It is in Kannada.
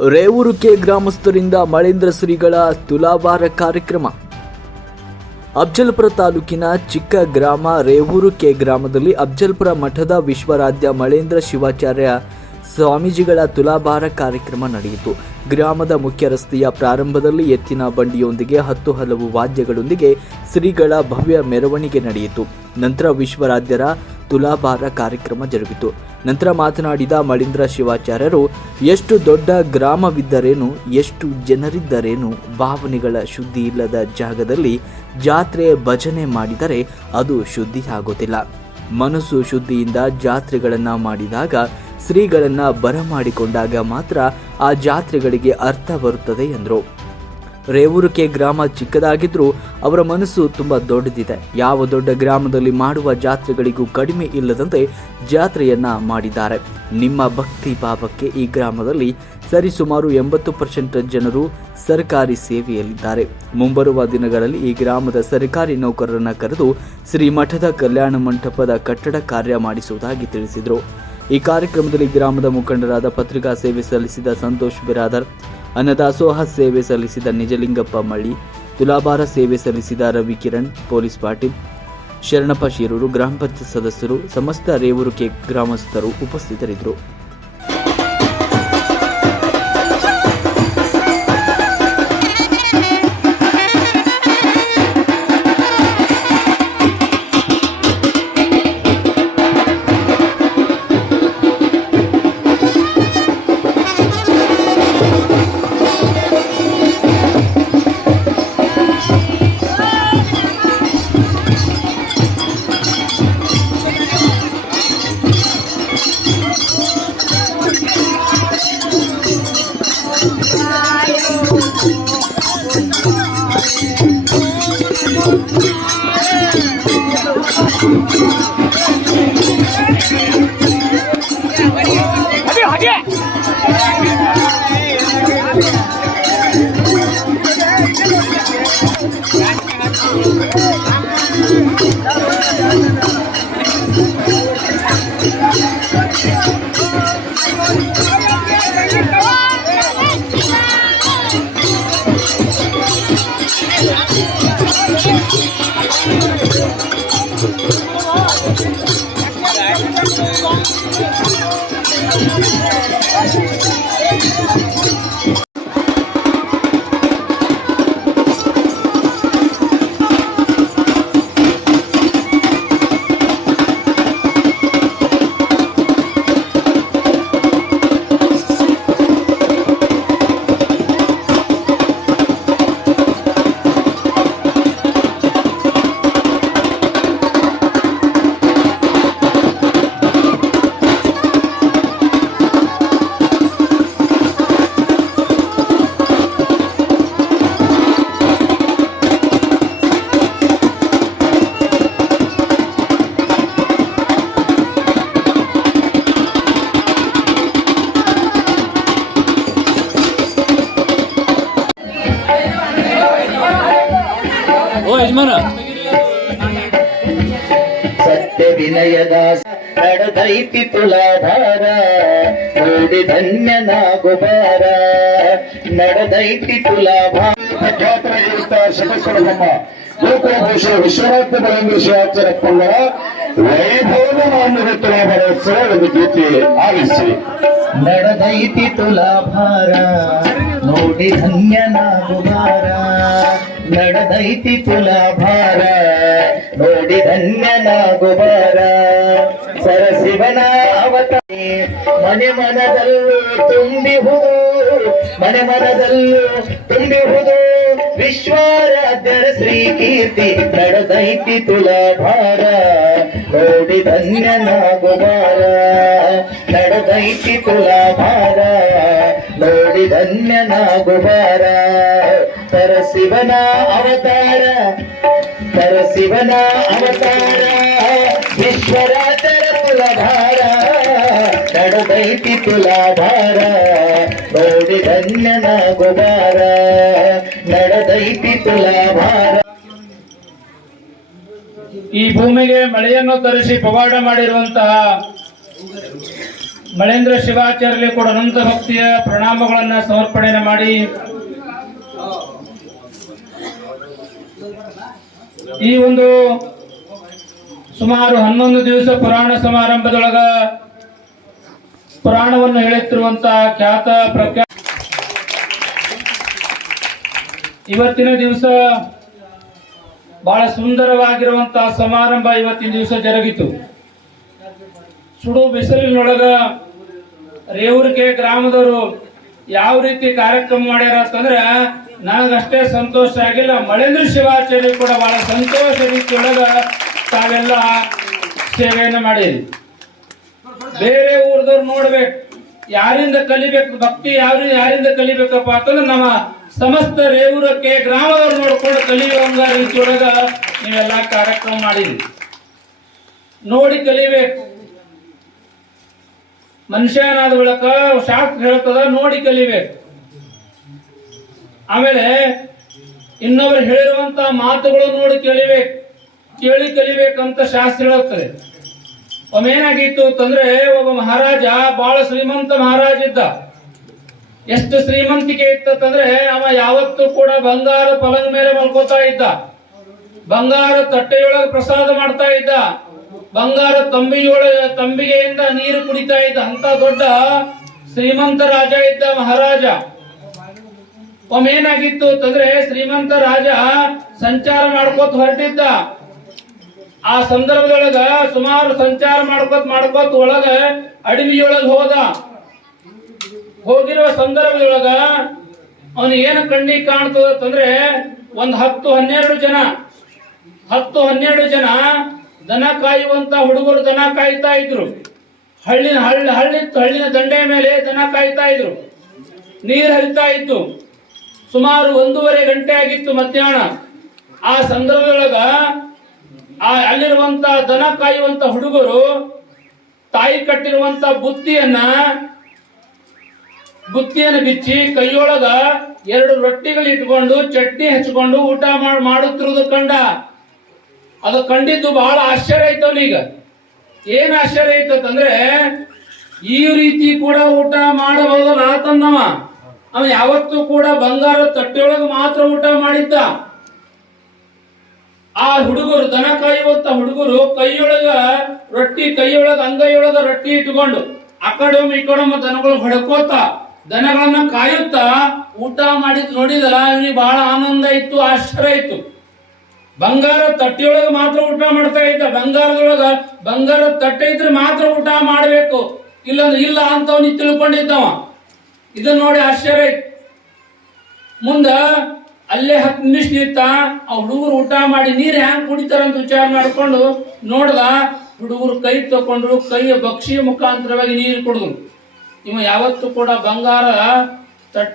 ರೇವೂರುಕೆ ಗ್ರಾಮಸ್ಥರಿಂದ ಮಳೇಂದ್ರ ಶ್ರೀಗಳ ತುಲಾಭಾರ ಕಾರ್ಯಕ್ರಮ. ಅಫ್ಜಲ್ಪುರ ತಾಲೂಕಿನ ಚಿಕ್ಕ ಗ್ರಾಮ ರೇವೂರುಕೆ ಗ್ರಾಮದಲ್ಲಿ ಅಫ್ಜಲ್ಪುರ ಮಠದ ವಿಶ್ವರಾಧ್ಯ ಮಳೇಂದ್ರ ಶಿವಾಚಾರ್ಯ ಸ್ವಾಮೀಜಿಗಳ ತುಲಾಭಾರ ಕಾರ್ಯಕ್ರಮ ನಡೆಯಿತು. ಗ್ರಾಮದ ಮುಖ್ಯ ರಸ್ತೆಯ ಪ್ರಾರಂಭದಲ್ಲಿ ಎತ್ತಿನ ಬಂಡಿಯೊಂದಿಗೆ ಹತ್ತು ಹಲವು ವಾದ್ಯಗಳೊಂದಿಗೆ ಶ್ರೀಗಳ ಭವ್ಯ ಮೆರವಣಿಗೆ ನಡೆಯಿತು. ನಂತರ ವಿಶ್ವರಾಧ್ಯರ ತುಲಾಭಾರ ಕಾರ್ಯಕ್ರಮ ಜರುಗಿತು. ನಂತರ ಮಾತನಾಡಿದ ಮಳೀಂದ್ರ ಶಿವಾಚಾರ್ಯರು, ಎಷ್ಟು ದೊಡ್ಡ ಗ್ರಾಮವಿದ್ದರೇನು, ಎಷ್ಟು ಜನರಿದ್ದರೇನು, ಭಾವನೆಗಳ ಶುದ್ಧಿ ಇಲ್ಲದ ಜಾಗದಲ್ಲಿ ಜಾತ್ರೆ ಭಜನೆ ಮಾಡಿದರೆ ಅದು ಶುದ್ಧಿ ಆಗೋದಿಲ್ಲ. ಮನಸ್ಸು ಶುದ್ಧಿಯಿಂದ ಜಾತ್ರೆಗಳನ್ನು ಮಾಡಿದಾಗ, ಶ್ರೀಗಳನ್ನ ಬರಮಾಡಿಕೊಂಡಾಗ ಮಾತ್ರ ಆ ಜಾತ್ರೆಗಳಿಗೆ ಅರ್ಥ ಬರುತ್ತದೆ, ಎಂದರು. ರೇವೂರುಕೆ ಗ್ರಾಮ ಚಿಕ್ಕದಾಗಿದ್ರೂ ಅವರ ಮನಸ್ಸು ತುಂಬ ದೊಡ್ಡದಿದೆ. ಯಾವ ದೊಡ್ಡ ಗ್ರಾಮದಲ್ಲಿ ಮಾಡುವ ಜಾತ್ರೆಗಳಿಗೂ ಕಡಿಮೆ ಇಲ್ಲದಂತೆ ಜಾತ್ರೆಯನ್ನ ಮಾಡಿದ್ದಾರೆ. ನಿಮ್ಮ ಭಕ್ತಿ ಭಾವಕ್ಕೆ ಈ ಗ್ರಾಮದಲ್ಲಿ ಸರಿಸುಮಾರು ಎಂಬತ್ತು ಪರ್ಸೆಂಟ್ ಜನರು ಸರ್ಕಾರಿ ಸೇವೆಯಲ್ಲಿದ್ದಾರೆ. ಮುಂಬರುವ ದಿನಗಳಲ್ಲಿ ಈ ಗ್ರಾಮದ ಸರ್ಕಾರಿ ನೌಕರರನ್ನ ಕರೆದು ಶ್ರೀ ಮಠದ ಕಲ್ಯಾಣ ಮಂಟಪದ ಕಟ್ಟಡ ಕಾರ್ಯ ಮಾಡಿಸುವುದಾಗಿ ತಿಳಿಸಿದರು. ಈ ಕಾರ್ಯಕ್ರಮದಲ್ಲಿ ಗ್ರಾಮದ ಮುಖಂಡರಾದ ಪತ್ರಿಕಾ ಸೇವೆ ಸಲ್ಲಿಸಿದ ಸಂತೋಷ್ ಬಿರಾದರ್ ಅನ್ನದಾಸೋಹ ಸೇವೆ ಸಲ್ಲಿಸಿದ ನಿಜಲಿಂಗಪ್ಪ ಮಳ್ಳಿ, ತುಲಾಭಾರ ಸೇವೆ ಸಲ್ಲಿಸಿದ ರವಿ ಕಿರಣ್ ಪೊಲೀಸ್ ಪಾಟೀಲ್, ಶರಣಪ್ಪ ಶಿರೂರು, ಗ್ರಾಮ ಪಂಚಾಯತ್ ಸದಸ್ಯರು, ಸಮಸ್ತ ರೇವೂರು ಕೆ ಗ್ರಾಮಸ್ಥರು ಉಪಸ್ಥಿತರಿದ್ದರು. ಸತ್ಯ ವಿನಯದ ನಡೆದೈತಿ ತುಲಾಧಾರ ನೋಡಿ ಧನ್ಯನಾಗುಬಾರ. ನಡೆದೈತಿ ತುಲಾಭಾರ ಖ್ಯಾತರಾಗಿರುತ್ತ ಶತಸ್ವರಮ್ಮ ಲೋಕೋಭೂಷ ವಿಶ್ವನಾಥ ಬಲೇಂದ್ರ ಶಿವಾಚಾರ್ಯಪ್ಪಂಗಳ ವೈಭವದ ಮಾನ್ಯಗಳ ಬರೋತ್ಸವ ಒಂದು ಗೀತೆ ಆಲಿಸಿ. ನಡೆದೈತಿ ತುಲಾಭಾರ ನೋಡಿ ಧನ್ಯನಾಗುಬಾರ. ನಡೆದೈತಿ ತುಲಾಭಾರ ನೋಡಿ ಧನ್ಯನಾಗುಬಾರ ಸರಸಿವನ ಅವತಾರಿ ಮನೆ ಮನದಲ್ಲೂ ತುಂಬಿಹುದು, ಮನೆ ಮನದಲ್ಲೂ ತುಂಬಿಹುದು. ವಿಶ್ವಾರಾಧ್ಯರ ಶ್ರೀ ಕೀರ್ತಿ ನಡೆದೈತಿ ತುಲಾಭಾರ, ನೋಡಿ ಧನ್ಯನಾಗುಬಾರ ನಡೆದೈತಿ ತುಲಾಭಾರ, ನೋಡಿ ಧನ್ಯನಾಗುಬಾರ ಪರಶಿವನ ಅವತಾರ ಪರಶಿವನ ಅವತಾರ ವಿಶ್ವರಾತರ ತುಲಭಾರ ನಡೆದೈತಿ ತುಲಾಭಾರ ಧನ್ಯನ ಗುಬಾರ, ನಡದೈತಿ ತುಲಾಭಾರ ಈ ಭೂಮಿಗೆ ಮಳೆಯನ್ನು ತರಿಸಿ ಪವಾಡ ಮಾಡಿರುವಂತಹ ಮಳೇಂದ್ರ ಶಿವಾಚಾರ್ಯ ಕೂಡ ಅನಂತ ಭಕ್ತಿಯ ಪ್ರಣಾಮಗಳನ್ನು ಸಮರ್ಪಣೆ ಮಾಡಿ ಈ ಒಂದು ಸುಮಾರು ಹನ್ನೊಂದು ದಿವಸ ಪುರಾಣ ಸಮಾರಂಭದೊಳಗ ಪುರಾಣವನ್ನು ಹೇಳುತ್ತಿರುವಂತ ಖ್ಯಾತ ಪ್ರಖ್ಯಾತ ಇವತ್ತಿನ ದಿವಸ ಬಹಳ ಸುಂದರವಾಗಿರುವಂತಹ ಸಮಾರಂಭ ಇವತ್ತಿನ ದಿವಸ ಜರುಗಿತು. ಸುಡು ಬಿಸಿಲಿನೊಳಗ ರೇವೂರಿಕೆ ಗ್ರಾಮದವರು ಯಾವ ರೀತಿ ಕಾರ್ಯಕ್ರಮ ಮಾಡ್ಯಾರ ಅಂತಂದ್ರ ನನಗಷ್ಟೇ ಸಂತೋಷ ಆಗಿಲ್ಲ. ಮಳೆಂದ್ರ ಶಿವಾಚಾರ್ಯ ಕೂಡ ಬಹಳ ಸಂತೋಷ ರೀತಿಯೊಳಗ ತಾವೆಲ್ಲ ಸೇವೆಯನ್ನು ಮಾಡಿದ್ರಿ ಬೇರೆ ಊರದವ್ರು ನೋಡ್ಬೇಕು. ಯಾರಿಂದ ಕಲಿಬೇಕು? ಭಕ್ತಿ ಯಾರು ಯಾರಿಂದ ಕಲಿಬೇಕಪ್ಪ ಅಂತಂದ್ರೆ ನಮ್ಮ ಸಮಸ್ತ ರೇವೂರಕ್ಕೆ ಗ್ರಾಮದವ್ರು ನೋಡ್ಕೊಂಡು ಕಲಿಯುವಂಗ ರೀತಿಯೊಳಗ ನೀವೆಲ್ಲ ಕಾರ್ಯಕ್ರಮ ಮಾಡಿದ್ರಿ ನೋಡಿ ಕಲಿಬೇಕು. ಮನುಷ್ಯನಾದ ಬಳಕ ಶಾಸ್ತ್ರ ಹೇಳ್ತದ, ನೋಡಿ ಕಲಿಬೇಕು. ಆಮೇಲೆ ಇನ್ನೊಬ್ರು ಹೇಳಿರುವಂತ ಮಾತುಗಳು ನೋಡಿ ಕೇಳಿಬೇಕು ಕೇಳಿ ಕಲಿಬೇಕಂತ ಶಾಸ್ತ್ರ ಹೇಳುತ್ತದೆ. ಒಮ್ಮೇನಾಗಿತ್ತು ಅಂತಂದ್ರೆ ಒಬ್ಬ ಮಹಾರಾಜ, ಬಹಳ ಶ್ರೀಮಂತ ಮಹಾರಾಜ ಇದ್ದ. ಎಷ್ಟು ಶ್ರೀಮಂತಿಕೆ ಇತ್ತಂದ್ರೆ ಅವ ಯಾವತ್ತೂ ಕೂಡ ಬಂಗಾರ ಪಲಂಗ ಮೇಲೆ ಮಲ್ಕೋತಾ ಇದ್ದ. ಬಂಗಾರ ತಟ್ಟೆಯೊಳಗೆ ಪ್ರಸಾದ ಮಾಡ್ತಾ ಇದ್ದ. ಬಂಗಾರ ತಂಬಿಯೊಳಗ ತಂಬಿಗೆಯಿಂದ ನೀರು ಕುಡಿತಾ ಇದ್ದ. ಅಂತ ದೊಡ್ಡ ಶ್ರೀಮಂತ ರಾಜ ಇದ್ದ ಮಹಾರಾಜ. ಒಮ್ಮೆ ಏನಾಗಿತ್ತು ಅಂತಂದ್ರೆ ಶ್ರೀಮಂತ ರಾಜ ಸಂಚಾರ ಮಾಡ್ಕೋತ ಹೊರಟಿದ್ದ. ಆ ಸಂದರ್ಭದೊಳಗ ಸುಮಾರು ಸಂಚಾರ ಮಾಡ್ಕೋತ ಮಾಡ್ಕೋತ ಒಳಗ ಅಡವಿಯೊಳಗ ಹೋದ. ಹೋಗಿರುವ ಸಂದರ್ಭದೊಳಗ ಅವನು ಏನು ಕಣ್ಣಿಗೆ ಕಾಣ್ತದ ಅಂತಂದ್ರೆ ಒಂದ್ ಹತ್ತು ಹನ್ನೆರಡು ಜನ, ಹತ್ತು ಹನ್ನೆರಡು ಜನ ದನ ಕಾಯುವಂತ ಹುಡುಗರು ದನ ಕಾಯ್ತಾ ಇದ್ರು. ಹಳ್ಳಿನ ಹಳ್ಳಿ ಹಳ್ಳಿತ್ತು ಹಳ್ಳಿನ ದಂಡೆ ಮೇಲೆ ದನ ಕಾಯ್ತಾ ಇದ್ರು. ನೀರು ಹರಿತಾ ಇತ್ತು. ಸುಮಾರು ಒಂದೂವರೆ ಗಂಟೆ ಆಗಿತ್ತು ಮಧ್ಯಾಹ್ನ. ಆ ಸಂದರ್ಭದೊಳಗ ಆ ಅಲ್ಲಿರುವಂತ ದನ ಕಾಯುವಂತ ಹುಡುಗರು ತಾಯಿ ಕಟ್ಟಿರುವಂತ ಬುತ್ತಿಯನ್ನ, ಬುತ್ತಿಯನ್ನು ಬಿಚ್ಚಿ ಕೈಯೊಳಗ ಎರಡು ರೊಟ್ಟಿಗಳು ಇಟ್ಕೊಂಡು ಚಟ್ನಿ ಹಚ್ಕೊಂಡು ಊಟ ಮಾಡಿ ಮಾಡುತ್ತಿರುವುದು ಕಂಡ. ಅದು ಕಂಡಿದ್ದು ಬಹಳ ಆಶ್ಚರ್ಯ ಆಯ್ತು ಅವನೀಗ. ಏನ್ ಆಶ್ಚರ್ಯ ಆಯ್ತು ಅಂತಂದ್ರೆ ಈ ರೀತಿ ಕೂಡ ಊಟ ಮಾಡಬಹುದಲ್ಲ ಆತಂದವ ಅವ ಯಾವತ್ತೂ ಕೂಡ ಬಂಗಾರ ತಟ್ಟೆಯೊಳಗೆ ಮಾತ್ರ ಊಟ ಮಾಡಿದ್ದ. ಆ ಹುಡುಗರು, ದನ ಕಾಯುವಂತ ಹುಡುಗರು ಕೈಯೊಳಗ ರೊಟ್ಟಿ, ಕೈಯೊಳಗ ಅಂಗೈಯೊಳಗ ರೊಟ್ಟಿ ಇಟ್ಕೊಂಡು ಆ ಕಡೆಯೊಮ್ಮೆ ದನಗಳು ಹೊಡ್ಕೋತ, ದನಗಳನ್ನ ಕಾಯುತ್ತಾ ಊಟ ಮಾಡಿದ್ ನೋಡಿದ್ರ ಇವನಿಗೆ ಬಹಳ ಆನಂದ ಇತ್ತು, ಆಶ್ಚರ್ಯ ಇತ್ತು. ಬಂಗಾರ ತಟ್ಟೆಯೊಳಗೆ ಮಾತ್ರ ಊಟ ಮಾಡ್ತಾ ಇದ್ದ. ಬಂಗಾರದೊಳಗ ಬಂಗಾರ ತಟ್ಟೆ ಇದ್ರೆ ಮಾತ್ರ ಊಟ ಮಾಡಬೇಕು. ಇಲ್ಲ ಇಲ್ಲ ಅಂತ ಅವನಿಗೆ ತಿಳ್ಕೊಂಡಿದ್ದವ. ಇದನ್ನ ನೋಡಿ ಆಶ್ಚರ್ಯ ಮುಂದ ಅಲ್ಲೇ ಹತ್ತು ನಿಮಿಷ ನಿಂತ ಆ ಹುಡುಗರು ಊಟ ಮಾಡಿ ನೀರು ಹ್ಯಾಂಗ್ ಕುಡಿತಾರ ಅಂತ ವಿಚಾರ ಮಾಡ್ಕೊಂಡು ನೋಡ್ದ ಹುಡುಗರು ಕೈ ತಕೊಂಡ್ರು ಕೈಯ ಬಕ್ಷಿಯ ಮುಖಾಂತರವಾಗಿ ನೀರು ಕುಡಿದ್ರು. ಇವ ಯಾವತ್ತೂ ಕೂಡ ಬಂಗಾರ ತಟ್